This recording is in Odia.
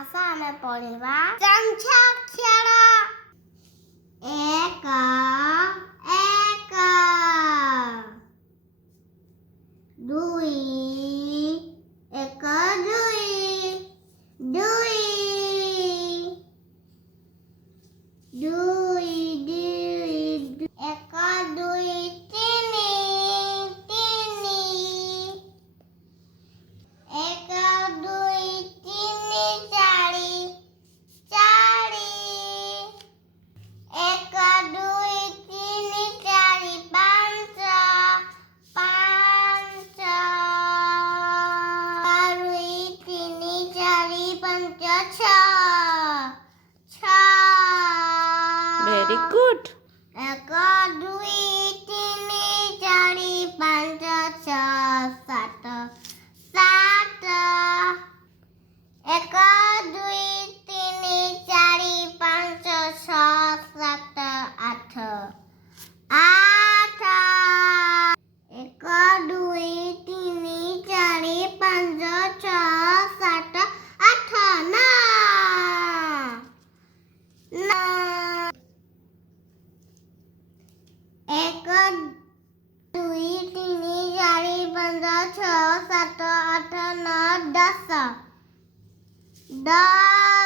ଭାଷା ଆମେ ପଢ଼ିବା ସଂଖ୍ୟାକ୍ଷର। ଏକ ଏକ, ଦୁଇ ଏକ ଦୁଇ, ଦୁଇ ଦୁଇ ଦୁଇ, ଏକ ଦୁଇ ତିନି, ତିନି, ଏକ ଦୁଇ ତିନି ଚାରି, ଚାରି, ଏକ ଦୁଇ ତିନି ଚାରି ପାଞ୍ଚ, ପାଞ୍ଚ, ଦୁଇ ତିନି ଚାରି ପାଞ୍ଚ ଛଅ, ଛଅ। Very good. ଏକ ଦୁଇ ତିନି ଚାରି ପାଞ୍ଚ ଛଅ ସାତ, ସାତ, ଏକ ଦୁଇ ତିନି ଚାରି ପାଞ୍ଚ ଛଅ ସାତ ଆଠ, ଆଠ, ଏକ ଦୁଇ ତିନି ଚାରି ପାଞ୍ଚ ଛଅ ସାତ ଆଠ, ନଅ, ନଅ, ଏକ ଦୁଇ ତିନି ଚାରି ପାଞ୍ଚ ଛଅ ସାତ ଆଠ ନଅ ଦଶ, ଦଶ।